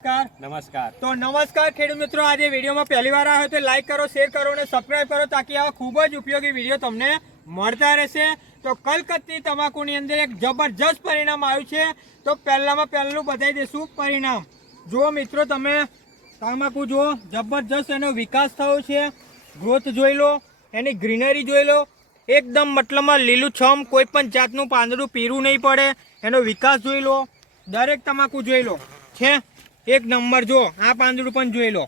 નમસ્કાર તો નમસ્કાર ખેડૂત મિત્રો, આજે વિડીયોમાં પહેલી વાર આવ્યો તો લાઈક કરો, શેર કરો અને સબસ્ક્રાઇબ કરો તાકી આવા ખૂબ જ ઉપયોગી વિડીયો તમને મળતા રહેશે। તો કલકત્તી તમાકુની અંદર એક જબરજસ્ત પરિણામ આવ્યું છે। તો પહેલામાં પહેલું બતાવી દઈશું પરિણામ। જુઓ મિત્રો, તમે તમાકુ જુઓ, જબરજસ્ત એનો વિકાસ થયો છે। ગ્રોથ જોઈ લો, એની ગ્રીનરી જોઈ લો, એકદમ મતલબમાં લીલુંછમ, કોઈ પણ જાતનું પાંદડું પીરું નહીં પડે। એનો વિકાસ જોઈ લો, દરેક તમાકુ જોઈ લો છે એક નંબર। જો આ પાંદડું પણ જોઈ લો,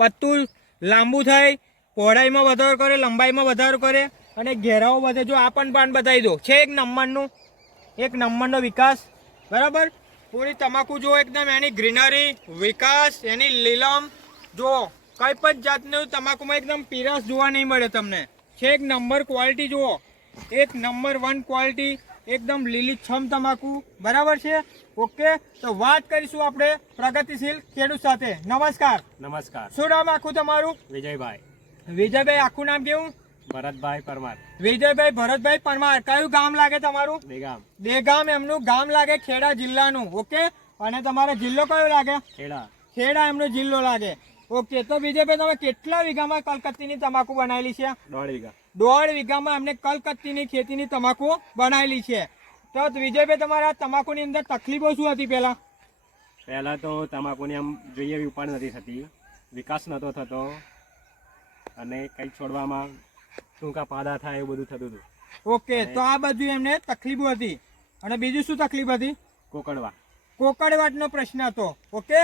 પત્તું લાંબુ થાય, પહોળાઈમાં વધારો કરે, લંબાઈમાં વધારો કરે અને ઘેરાઓ વધે। જો આ પણ પાન બતાવી દો, છે એક નંબરનો વિકાસ, બરાબર। પૂરી તમાકુ જો એકદમ એની ગ્રીનરી, વિકાસ, એની લીલમ જો કઈ પણ જાતનું તમાકુમાં એકદમ પીરસ જોવા નહીં મળે તમને। છે એક નંબર ક્વોલિટી જુઓ, એક નંબર 1 ક્વોલિટી, એકદમ લીલીછમ તમાકુ, બરાબર છે। ઓકે, તો વાત કરીશું આપણે પ્રગતિશીલ ખેડૂત સાથે। નમસ્કાર। નમસ્કાર। શું નામ આખું તમારું? વિજયભાઈ। વિજયભાઈ, આખું નામ કેવું? ભરતભાઈ પરમાર। વિજયભાઈ ભરતભાઈ પરમાર। કયું ગામ લાગે તમારું? દેગામ। દેગામ એમનું ગામ લાગે, ખેડા જિલ્લાનું। ઓકે, અને તમારો જિલ્લો કયો લાગે? ખેડા। ખેડા એમનો જિલ્લો લાગે। ઓકે, તો વિજયભાઈ તમે કેટલા વીઘામાં કલકત્તીની તમાકુ બનાવેલી છે? 1.5 વીઘા। 1.5 વીઘામાં એમને કલકત્તીની ખેતીની તમાકુ બનાવેલી છે। તો વિજયભાઈ, તમારા તમાકુની અંદર તકલીફો શું હતી પહેલા? પહેલા તો તમાકુની આમ જોઈએ એવી ઉપાડ નથી થતી, વિકાસ નહોતો થતો અને કંઈક છોડવામાં ટૂંકા પાડા થાય એવું બધું થતું હતું। ઓકે, તો આ બધું એમને તકલીફો હતી। અને બીજું શું તકલીફ હતી? કોકડવાટનો પ્રશ્ન હતો। ઓકે,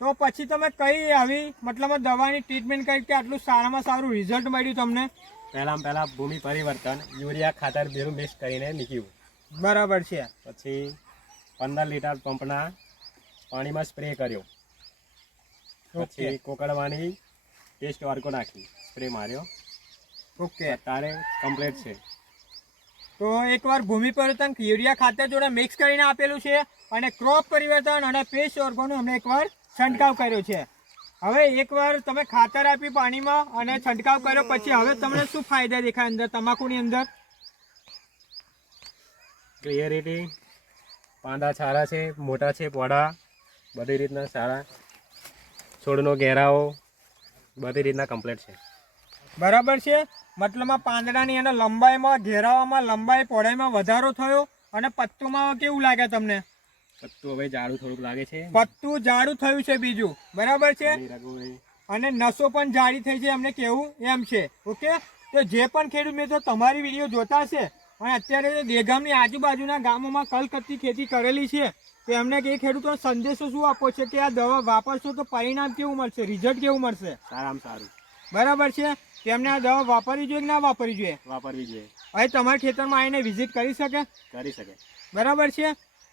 તો પછી તમે કઈ આવી મતલબ દવાની ટ્રીટમેન્ટ કરી કે આટલું સારામાં સારું રિઝલ્ટ મળ્યું તમને? પહેલા ભૂમિ પરિવર્તન, યુરિયા ખાતર બેરું મિક્સ કરીને મૂક્યું, બરાબર છે। પછી 15 લીટર પંપના પાણીમાં સ્પ્રે કર્યો, પછી કોકડવાની ટેસ્ટ વાર્કો નાખી, સ્પ્રે માર્યો। ઓકે, તારે કમ્પ્લીટ છે। તો એકવાર ભૂમિ પરિવર્તન યુરિયા ખાતર જોડે મિક્સ કરીને આપેલું છે અને ક્રોપ પરિવર્તન અને પેસ્ટ ઓર્ગોનો અમે એકવાર છંટકાવ કર્યો છે। હવે એકવાર તમે ખાતર આપી પાણીમાં અને છંટકાવ કર્યો પછી હવે તમને શું ફાયદા દેખાય અંદર તમાકુની અંદર? ક્લિયરિટી, પાંદા સારા છે, મોટા છે, પોડા, બધી રીતના સારા, છોડનો ઘેરાવો બધી રીતના કમ્પ્લીટ છે, બરાબર છે। મતલબમાં પાંદડાની અને લંબાઈમાં, ઘેરાવામાં, લંબાઈ પહોળાઈમાં વધારો થયો અને પત્તુમાં કેવું લાગે તમને? પત્તું હવે જાડું થોડુંક લાગે છે, પત્તું જાડું થયું છે બીજું, બરાબર છે। રઘુભાઈ અને નસો પણ જાડી થઈ છે, એમને કેવું એમ છે। ઓકે, તો જે પણ ખેડૂત મિત્રો તમારી વિડીયો જોતા હશે અને અત્યારે દેગામની આજુબાજુના ગામોમાં કલકત્તી ખેતી કરેલી છે, તો એમને એ ખેડૂતોનો સંદેશો શું આપવો છે કે આ દવા વાપરશો તો પરિણામ કેવું મળશે, રિઝલ્ટ કેવું મળશે? સારામાં સારું, બરાબર છે। તેમને આ દવા વાપરવી જોઈએ કે ના વાપરવી જોઈએ? વાપરવી જોઈએ। હવે તમારા ખેતરમાં આવીને વિઝિટ કરી શકે? કરી શકે, બરાબર છે।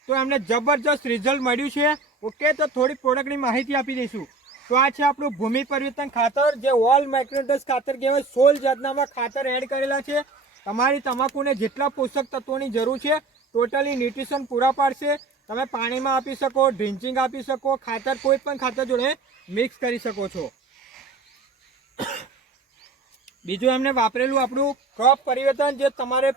તો એમને જબરજસ્ત રિઝલ્ટ મળ્યું છે। ઓકે, તો થોડી પ્રોડક્ટની માહિતી આપી દઈશું। તો આ છે આપણું ભૂમિ પરિવર્તન ખાતર, જે ઓલ માઇક્રોન્યુટ્રન્ટ્સ ખાતર કહેવાય। 16 જાતનામાં ખાતર એડ કરેલા છે। તમારી તમાકુને જેટલા પોષક તત્વોની જરૂર છે ટોટલી ન્યુટ્રિશન પૂરા પાડશે। તમે પાણીમાં આપી શકો, ડ્રિન્ચિંગ આપી શકો, ખાતર કોઈ પણ ખાતર જોડે મિક્સ કરી શકો છો। બીજું એમને વાપરેલું આપણું ક્રોપ પરિવર્તન, જે તમારે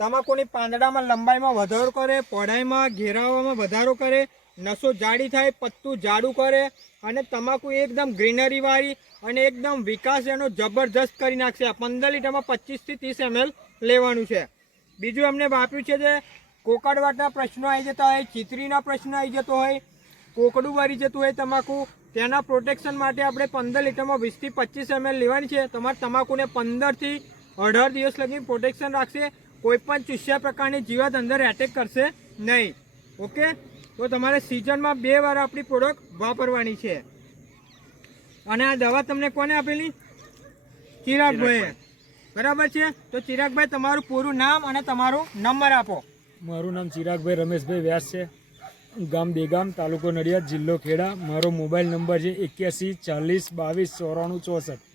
તમાકુની પાંદડામાં લંબાઈમાં વધારો કરે, પહોળાઈમાં, ઘેરાવામાં વધારો કરે, નસો જાડી થાય, પત્તું જાડું કરે અને તમાકુ એકદમ ગ્રીનરી વાળી અને એકદમ વિકાસ એનો જબરજસ્ત કરી નાખશે। 15 લીટરમાં 25 થી 30 ml લેવાનું છે। બીજું એમને વાપર્યું છે જે કોકડવાટના પ્રશ્નો આવી જતા હોય, ચીતરીના પ્રશ્નો આવી જતો હોય, કોકડું વળી જતું હોય તમાકુ, તેના પ્રોટેક્શન માટે આપણે 15 લીટરમાં 20 થી 25 ml લેવાની છે। તમારે તમાકુને 15 થી 18 દિવસ લગી પ્રોટેક્શન રાખશે। કોઈ પણ ચૂસ્યા પ્રકારની જીવાત અંદર એટેક કરશે નહીં। ઓકે, તો તમારે સિઝનમાં 2 વાર આપણી પ્રોડક્ટ વાપરવાની છે। અને આ દવા તમને કોને આપેલી? ચિરાગભાઈ, બરાબર છે। તો ચિરાગભાઈ, તમારું પૂરું નામ અને તમારો નંબર આપો। મારું નામ ચિરાગભાઈ રમેશભાઈ વ્યાસ છે, ગામ દેગામ, તાલુકો નડિયાદ, જિલ્લો ખેડા। મારો મોબાઈલ નંબર છે 81 40 22 94 64।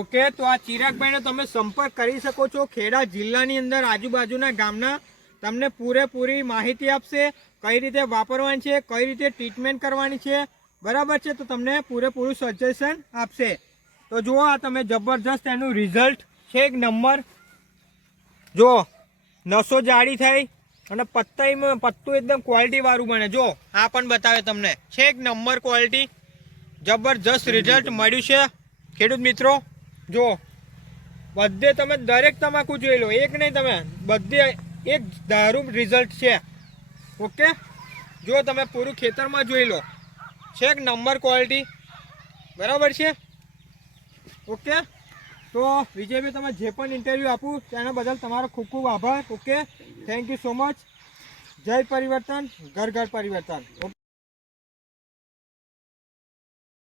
ઓકે, તો આ ચિરાગભાઈનો તમે સંપર્ક કરી શકો છો। ખેડા જિલ્લાની અંદર આજુબાજુના ગામના તમને પૂરેપૂરી માહિતી આપશે, કઈ રીતે વાપરવાની છે, કઈ રીતે ટ્રીટમેન્ટ કરવાની છે, બરાબર છે। તો તમને પૂરેપૂરું સજેશન આપશે। તો જુઓ, આ તમે જબરજસ્ત એનું રિઝલ્ટ છે એક નંબર। જુઓ, નસો જાડી થઈ અને પત્તું એકદમ ક્વોલિટી વાળું બને। જો આ પણ બતાવે તમને, છે એક નંબર ક્વોલિટી। જબરજસ્ત રિઝલ્ટ મળ્યું છે ખેડૂત મિત્રો. જો બધે તમે દરેક તમાકુ જોઈ લો, એક નહીં તમે બધે એક ધારું રિઝલ્ટ છે. ઓકે, જો તમે પૂરું ખેતરમાં જોઈ લો, છે એક નંબર ક્વોલિટી, બરાબર છે. ઓકે, તો વિજયભાઈ તમે જે પણ ઇન્ટરવ્યૂ આપું તેના બદલ તમારો ખૂબ ખૂબ આભાર. Okay, thank you so much. જય પરિવર્તન, ઘર ઘર પરિવર્તન. ઓકે.